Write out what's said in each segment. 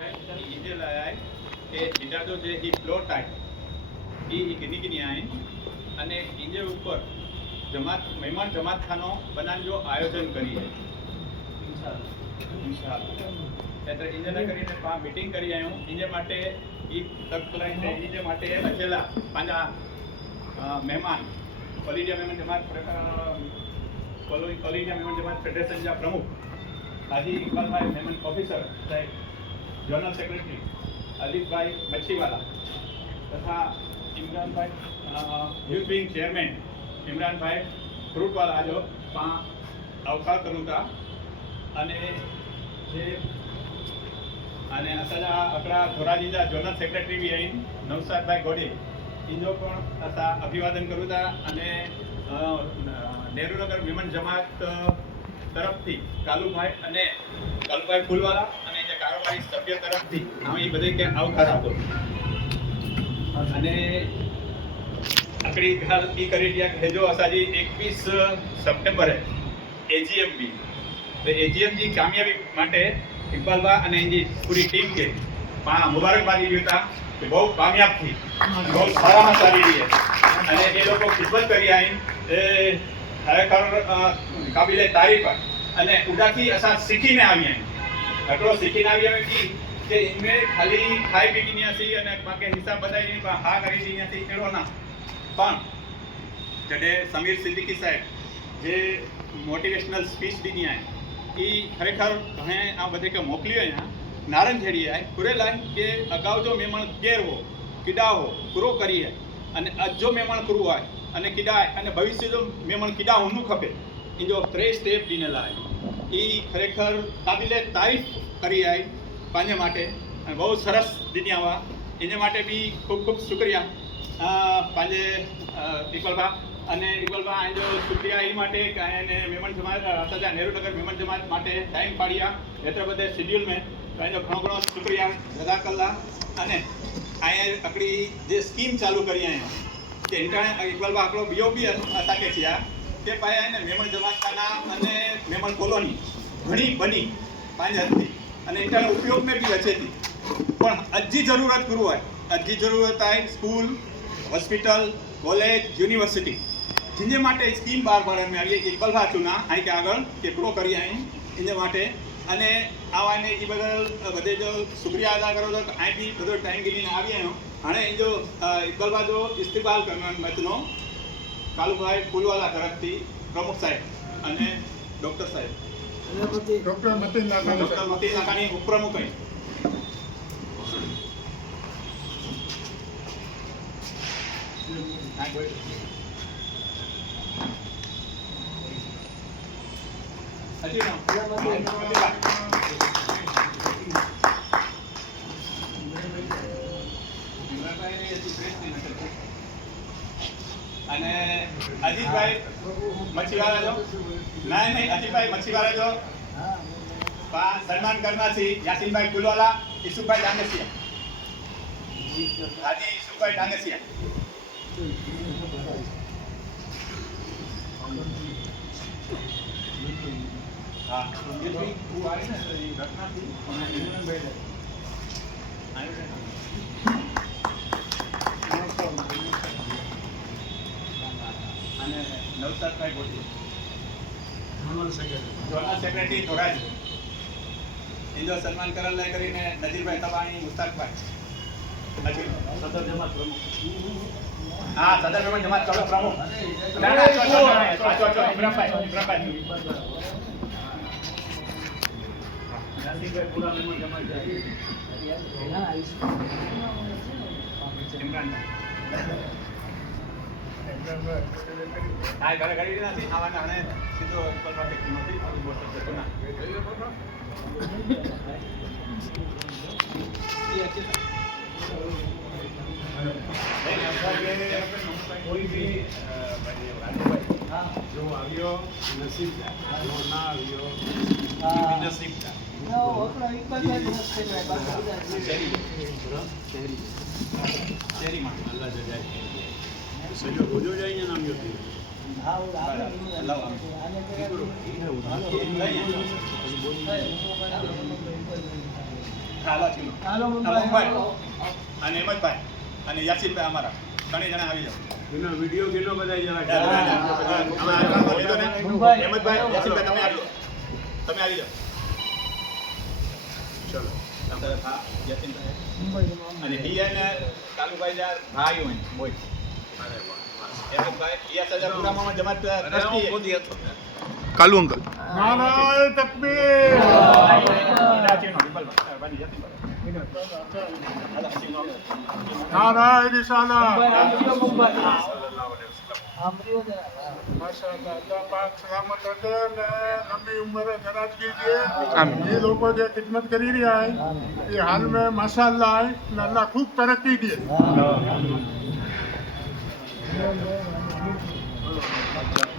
इजे लाय के इटा जो जे ही फ्लोर टाइप ई किनी आइन अने इजे ऊपर जमात मेहमान जमात खानो बनाने जो आयोजन करी है इंशाअल्लाह એટલે ઇજે ના કરીને પા મીટિંગ કરી આયો ઇજે માટે ઈ તક ક્લાઈન્ટ ઇજે માટે અચેલા પાંજા મહેમાન કોલિડિયા મહેમાન જમાત કોલિડિયા મહેમાન જમાત ફેડરેશન જા પ્રમુખ હાજી ઇકબાલભાઈ મહેમાન ઓફિસર સાહેબ जनरल सेक्रेटरी अलीफ भाई मच्छीवाला तथा इमरान भाई यूथ विंग चेयरमैन इमरान भाई फ्रूट वाला जो अवकार करूँ था अने जे अने असाजा अकड़ा धोराजीजा जनरल सेक्रेटरी भी आई नवसाद भाई गोडे इनो पण असा अभिवादन करूँ था अने नेहरूनगर विमन जमात तरफथी कालूभाई अने कालूभाई फूलवाला कारोबारी सभ्य तरफथी ये बधे के आवकार आपो अने आकड़ी हाल ई करी दिया के जो असाजी 21 सप्टेम्बर एजीएम बी तो एजीएम जी कामयाबी माटे इकबाल बा अने जी पूरी टीम के मुबारकबादी देता कि बहुत कामयाब थी बहुत सारा में सारी रही है अने ये लोग खिदमत करी आई खरेखर काबिले तारीफ अने उडाथी असा सीखीने आवी आई अटलो सीखीने आवी हमें कि इनमें खाली खाई पी की नहीं सी अने बाकी हिसाब बताई नहीं पर हा करी दी नहीं एड़ो ना पण जडे समीर सिद्दीकी साहेब जे मोटिवेशनल स्पीच दी नहीं आई ई खरेखर घणे आ बधे के मोकलियो यहाँ नारंग झेड़ी है कुरेला के अगाउ जो मेमण गेर हो कीड़ा हो पूरो करी है अने अज जो मेमण करू है अने कीड़ा अने भविष्य जो मेमण कीड़ा होनु खपे इन जो 3 स्टेप दीनेला है ई खरेखर काबिले तारीफ करी आई पांजे माटे बहुत सरस दुनियावा इने माटे भी खूब खूब शुक्रिया पांजे इकबालबा अने इकबालबा आ जो शुक्रिया ई माटे काने मेमन जमात सजा नेहरूनगर मेमन जमात माटे टाइम पाड़िया एतरे बदे शेड्यूल में काने घणो घणो शुक्रिया अदा करला अने आए अकड़ी जे स्कीम चालू करी आयो के इंटरनेट इकबालबा आकड़ो बीओबी असाके छिया के पाया ने मेमन जमात खाना अने मेमन कॉलोनी घणी बनी पांच हथी अने इंटरनो उपयोग में भी अच्छे थी पण अजी जरूरत करू है अजी जरूरत है स्कूल हॉस्पिटल कॉलेज यूनिवर्सिटी जिने माटे स्कीम बार बार में आई इकबाल भाई चुना आई के आगळ केकड़ो करी आई इने माटे अने आवाने ई बदल बधे जो शुक्रिया अदा करो तो आई भी बधो टाइम गिनीने आवी आयो हाणे इन जो इकबाल भाई जो इस्तेमाल करना मतनो कालूभाई फूलवाला तरफथी प्रमुख साहेब अने डॉक्टर साहेब डॉक्टर मतीन नाकानी उपप्रमुख है अजीत भाई मच्छीवाला जो नहीं अजीत भाई मच्छीवाला जो सन्मान करना सी यासीन भाई फूलवाला यूसुफ भाई डांगसिया हाजी यूसुफ भाई डांगसिया हाँ ये भी वो आई ना ये घटना थी उन्होंने बैठ અને નવસાદભાઈ ગોટી જોનલ સેક્રેટરી ધોરાજી ઇન્દો સન્માન કરણ લઈ કરીને નજીરભાઈ તબાણી મુસ્તાકભાઈ નજીર સદર જમાત પ્રમુખ હા સદર મેમન જમાત કલો પ્રમુખ ના ના ચો ઇબ્રાહીમભાઈ નાસિકભાઈ પૂરા મેમન જમાત ઇમરાનભાઈ हाय घर गाड़ी ना थी आवाने आने सीधो ऊपर का टेक्सी में थी और बोल सकते ना ये अच्छे था कोई भी जो आवियो नसीब जो ना आवियो नसीब था नो ओकरा एक बार शहरी में अल्लाह जजाए सजो रोजो जाएंगे नाम योती हां वो अल्लाह आने હાલો મુંબઈ અને હેમંતભાઈ અને યાસીનભાઈ અમારા ત્રણેય જણા આવી જાઓ એનો વિડીયો કેટલો બધા હેમંતભાઈ યાસીનભાઈ તમે આવી જાઓ ચલો અને હિયા ને કાલુભાઈ યાર ભાઈ હોય બોય હેમંતભાઈ યા સજાપુરામાં જમાત ટ્રસ્ટી કાલુ અંકલ નારાયણ તકબીર नारायण रिसाला माशाअल्लाह अल्लाह पाक सलामत रखे ने लंबी उम्र दराज कीजिए ये लोगों जो खिदमत करी रहा है ये हाल में माशाअल्लाह है ने अल्लाह खूब तरक्की दे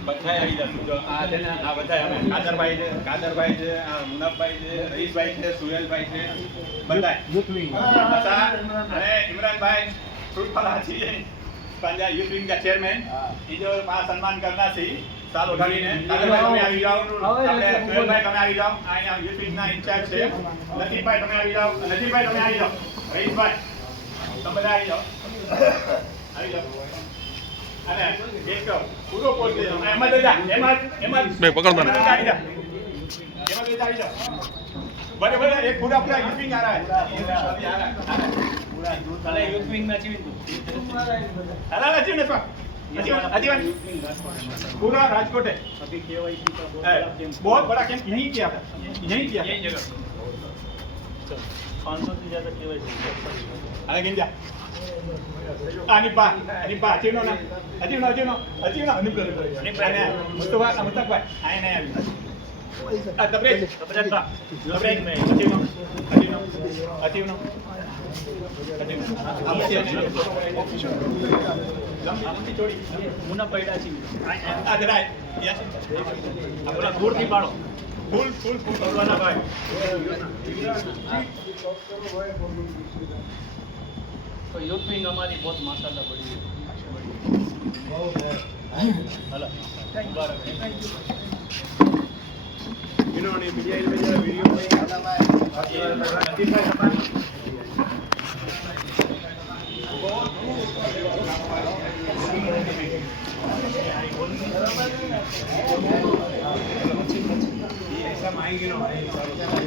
બધા આવી જશું આ છે ને આ બધા અમે કાદરભાઈ છે મુનાફભાઈ છે રહીશભાઈ છે સુહેલભાઈ છે બધા અને इमरानभाई फ्रूटवाला છીએ पंजा यूथ विंग का चेयरमैन ये जो पास सम्मान करना थी साल उठाવીને કાદરભાઈ તમે આવી જાઓ આપણે સુહેલભાઈ તમે આવી જાઓ અહીંયા यूथ विंग ના ઇન્ચાર્જ છે લતીફભાઈ તમે આવી જાઓ લતીફભાઈ તમે આવી જાઓ રહીશભાઈ તમે બધા આવી જાઓ अरे एक पूरा बोल दे एमद जा एमद मैं पकड़ता नहीं एमद जा बड़े बड़े एक पूरा पूरा यूथ विंग आ रहा है अभी आ रहा है पूरा अरे यूथ विंग में जीवन अरे अजीवन है अजीवन पूरा राजकोट है अभी केवाईसी का बहुत बड़ा कैंप यहीं किया था यहीं जगह 500 से ज्यादा केवाईसी अरे गिंजा Anipa, Cino na, Cino, Mustafa, ayo na yan. The break, may, Cino. Lampi chori, muna paida chi. Right, yes. Apna दूर की पाड़ो. Full वाला भाई. तो यूथ विंग हमारी बहुत माशाल्लाह बड़ी है इन्होंने मीडिया वीडियो में ऐसा मांगेंगे